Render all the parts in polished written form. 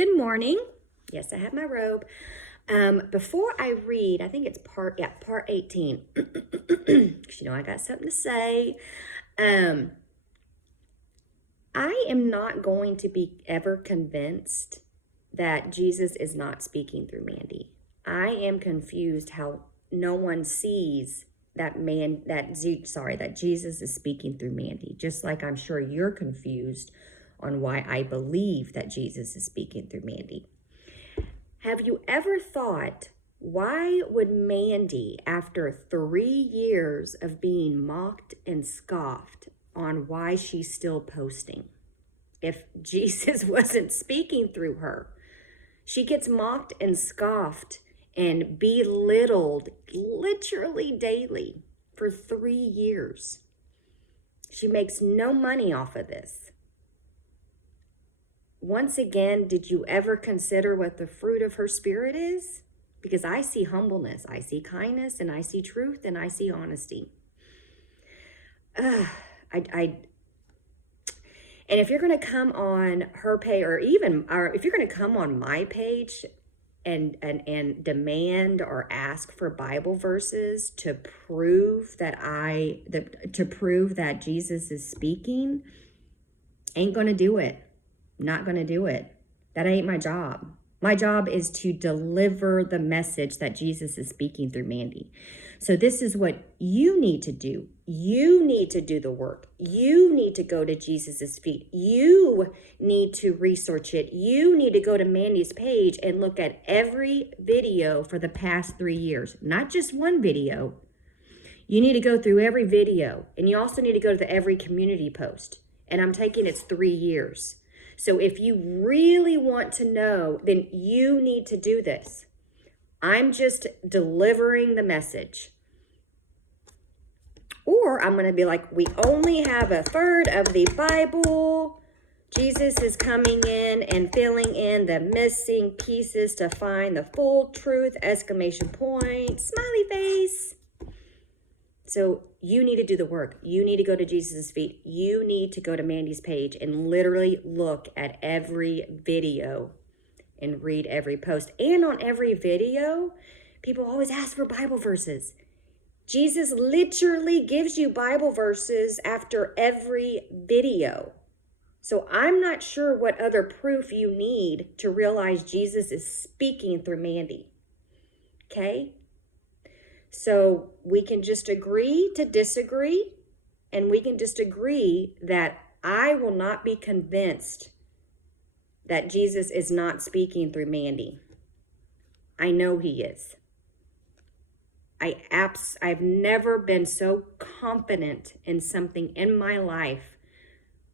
Good morning. Yes, I have my robe. Before I read, I think it's part 18. Because I got something to say. I am not going to be ever convinced that Jesus is not speaking through Mandy. I am confused how no one sees that Jesus is speaking through Mandy. Just like I'm sure you're confused on why I believe that Jesus is speaking through Mandy. Have you ever thought, why would Mandy, after 3 years of being mocked and scoffed on why she's still posting, if Jesus wasn't speaking through her? She gets mocked and scoffed and belittled literally daily for 3 years. She makes no money off of this. Once again, did you ever consider what the fruit of her spirit is? Because I see humbleness, I see kindness, and I see truth, and I see honesty. And if you're going to come on her page, or if you're going to come on my page and demand or ask for Bible verses to prove that Jesus is speaking, ain't going to do it. Not going to do it. That ain't my job. My job is to deliver the message that Jesus is speaking through Mandy. So this is what you need to do. You need to do the work. You need to go to Jesus's feet. You need to research it. You need to go to Mandy's page and look at every video for the past 3 years. Not just one video. You need to go through every video. And you also need to go to every community post. And I'm taking it's 3 years. So if you really want to know, then you need to do this. I'm just delivering the message. Or I'm going to be like, we only have a third of the Bible. Jesus is coming in and filling in the missing pieces to find the full truth, ! Smiley face. So you need to do the work. You need to go to Jesus' feet. You need to go to Mandy's page and literally look at every video and read every post. And on every video, people always ask for Bible verses. Jesus literally gives you Bible verses after every video. So I'm not sure what other proof you need to realize Jesus is speaking through Mandy. Okay? So we can just agree to disagree, and we can just agree that I will not be convinced that Jesus is not speaking through Mandy. I know he is. I've never been so confident in something in my life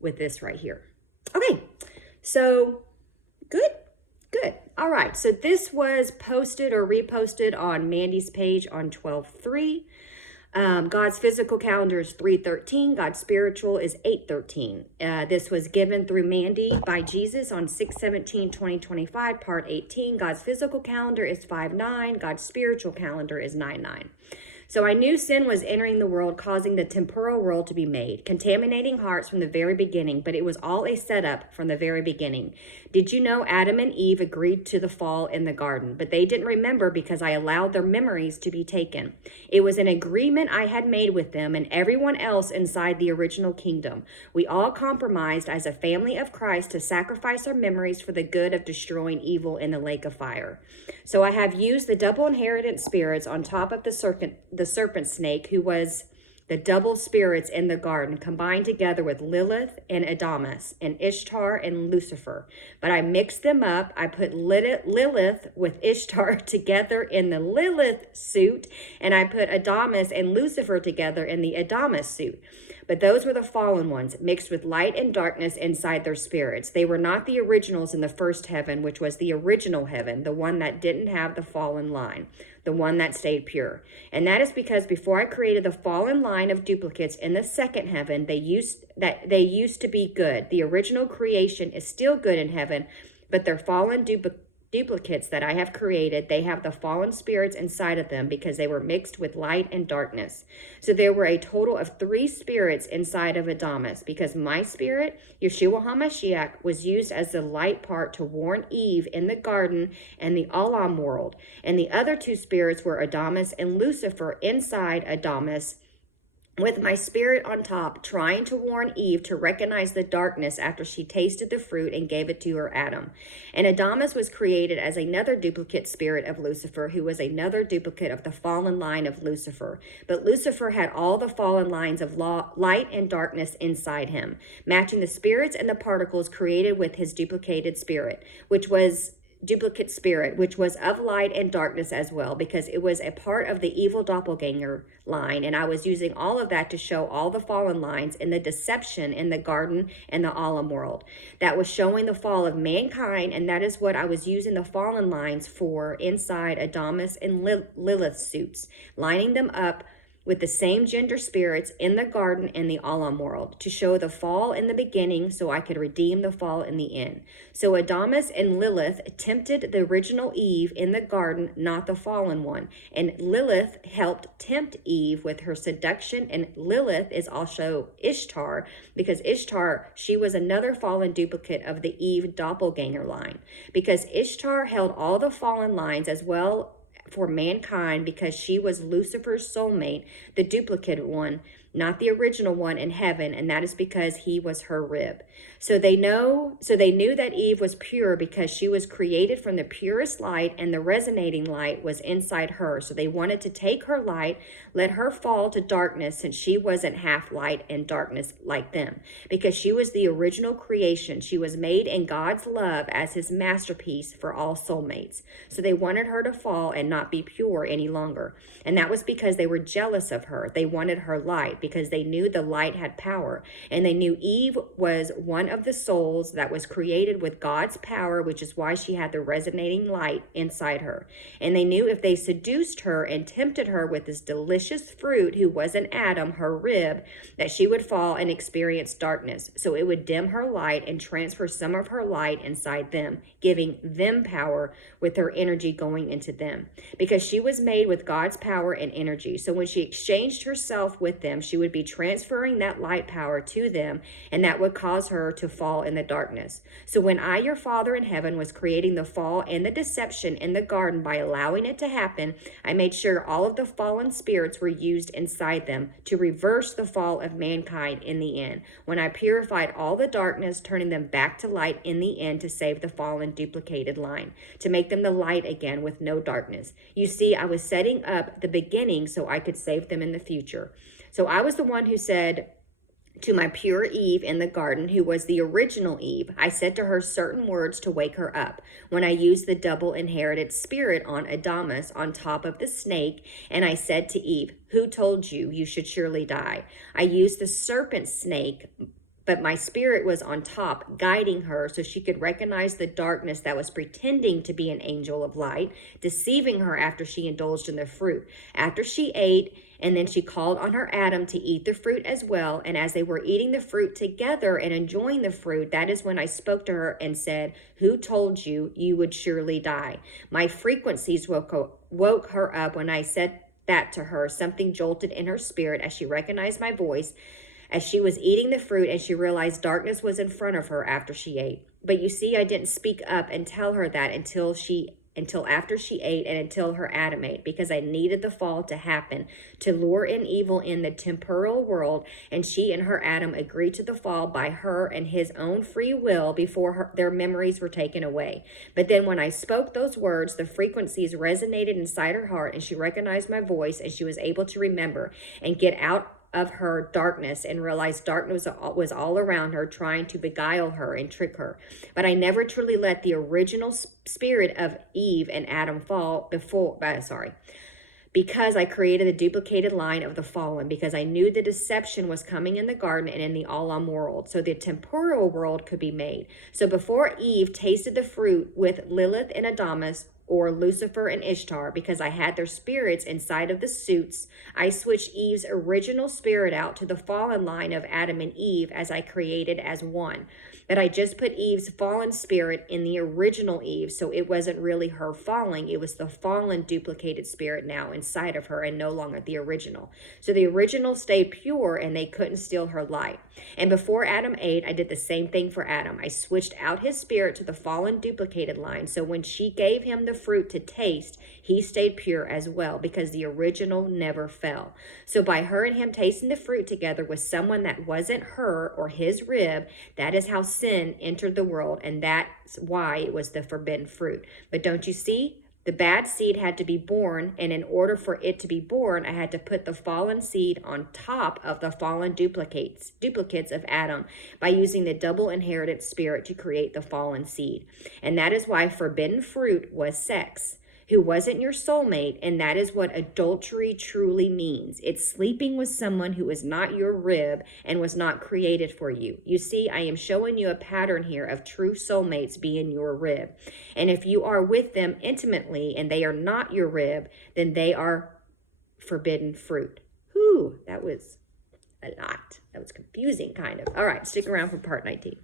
with this right here. Okay, so good. All right, so this was posted or reposted on Mandy's page on 12/3. God's physical calendar is 3/13. God's spiritual is 8/13. This was given through Mandy by Jesus on 6/17/2025, part 18. God's physical calendar is 5/9. God's spiritual calendar is 9/9. So I knew sin was entering the world, causing the temporal world to be made, contaminating hearts from the very beginning, but it was all a setup from the very beginning. Did you know Adam and Eve agreed to the fall in the garden, but they didn't remember because I allowed their memories to be taken. It was an agreement I had made with them and everyone else inside the original kingdom. We all compromised as a family of Christ to sacrifice our memories for the good of destroying evil in the lake of fire. So I have used the double inheritance spirits on top of the serpent snake, who was the double spirits in the garden, combined together with Lilith and Adamus and Ishtar and Lucifer. But I mixed them up. I put Lilith with Ishtar together in the Lilith suit, and I put Adamus and Lucifer together in the Adamus suit. But those were the fallen ones, mixed with light and darkness inside their spirits. They were not the originals in the first heaven, which was the original heaven, the one that didn't have the fallen line, the one that stayed pure. And that is because before I created the fallen line of duplicates in the second heaven, they used to be good. The original creation is still good in heaven, but their fallen duplicates that I have created, they have the fallen spirits inside of them because they were mixed with light and darkness. So there were a total of 3 spirits inside of Adamas, because my spirit, Yeshua HaMashiach, was used as the light part to warn Eve in the garden and the Olam world. And the other 2 spirits were Adamas and Lucifer inside Adamas, with my spirit on top, trying to warn Eve to recognize the darkness after she tasted the fruit and gave it to her Adam. And Adamas was created as another duplicate spirit of Lucifer, who was another duplicate of the fallen line of Lucifer. But Lucifer had all the fallen lines of light and darkness inside him, matching the spirits and the particles created with his duplicated spirit, which was of light and darkness as well, because it was a part of the evil doppelganger line. And I was using all of that to show all the fallen lines in the deception in the garden and the Olam world. That was showing the fall of mankind, and that is what I was using the fallen lines for inside Adamas and Lilith suits, lining them up with the same gender spirits in the garden and the Olam world, to show the fall in the beginning so I could redeem the fall in the end. So Adamas and Lilith tempted the original Eve in the garden, not the fallen one. And Lilith helped tempt Eve with her seduction. And Lilith is also Ishtar, because Ishtar, she was another fallen duplicate of the Eve doppelganger line, because Ishtar held all the fallen lines as well for mankind, because she was Lucifer's soulmate, the duplicate one, not the original one in heaven, and that is because he was her rib. So they knew that Eve was pure because she was created from the purest light, and the resonating light was inside her. So they wanted to take her light, let her fall to darkness, since she wasn't half light and darkness like them, because she was the original creation. She was made in God's love as his masterpiece for all soulmates. So they wanted her to fall and not be pure any longer. And that was because they were jealous of her. They wanted her light because they knew the light had power, and they knew Eve was one of the souls that was created with God's power, which is why she had the resonating light inside her. And they knew if they seduced her and tempted her with this delicious fruit, who was an Adam, her rib, that she would fall and experience darkness. So it would dim her light and transfer some of her light inside them, giving them power with her energy going into them, because she was made with God's power and energy. So when she exchanged herself with them, she would be transferring that light power to them, and that would cause her to fall in the darkness. So when I, your Father in heaven, was creating the fall and the deception in the garden by allowing it to happen, I made sure all of the fallen spirits were used inside them to reverse the fall of mankind in the end, when I purified all the darkness, turning them back to light in the end to save the fallen duplicated line, to make them the light again with no darkness. You see, I was setting up the beginning so I could save them in the future. So I was the one who said to my pure Eve in the garden, who was the original Eve, I said to her certain words to wake her up when I used the double inherited spirit on Adamas on top of the snake. And I said to Eve, who told you you should surely die? I used the serpent snake, but my spirit was on top, guiding her so she could recognize the darkness that was pretending to be an angel of light, deceiving her after she indulged in the fruit. After she ate, and then she called on her Adam to eat the fruit as well. And as they were eating the fruit together and enjoying the fruit, that is when I spoke to her and said, who told you you would surely die? My frequencies woke her up when I said that to her. Something jolted in her spirit as she recognized my voice, as she was eating the fruit, and she realized darkness was in front of her after she ate. But you see, I didn't speak up and tell her that until after she ate and until her Adam ate, because I needed the fall to happen to lure in evil in the temporal world, and she and her Adam agreed to the fall by her and his own free will before their memories were taken away. But then when I spoke those words, the frequencies resonated inside her heart, and she recognized my voice, and she was able to remember and get out of her darkness and realized darkness was all around her, trying to beguile her and trick her. But I never truly let the original spirit of Eve and Adam fall because I created a duplicated line of the fallen, because I knew the deception was coming in the garden and in the Olam world, so the temporal world could be made. So before Eve tasted the fruit with Lilith and Adamas, or Lucifer and Ishtar, because I had their spirits inside of the suits, I switched Eve's original spirit out to the fallen line of Adam and Eve as I created as one. But I just put Eve's fallen spirit in the original Eve, so it wasn't really her falling. It was the fallen duplicated spirit now inside of her and no longer the original. So the original stayed pure and they couldn't steal her light. And before Adam ate, I did the same thing for Adam. I switched out his spirit to the fallen duplicated line. So when she gave him the fruit to taste, he stayed pure as well because the original never fell. So by her and him tasting the fruit together with someone that wasn't her or his rib, that is how sin entered the world, and that's why it was the forbidden fruit. But don't you see? The bad seed had to be born, and in order for it to be born, I had to put the fallen seed on top of the fallen duplicates of Adam by using the double inheritance spirit to create the fallen seed. And that is why forbidden fruit was sex, who wasn't your soulmate, and that is what adultery truly means. It's sleeping with someone who is not your rib and was not created for you. You see, I am showing you a pattern here of true soulmates being your rib. And if you are with them intimately and they are not your rib, then they are forbidden fruit. Whew, that was a lot. That was confusing, kind of. All right, stick around for part 19.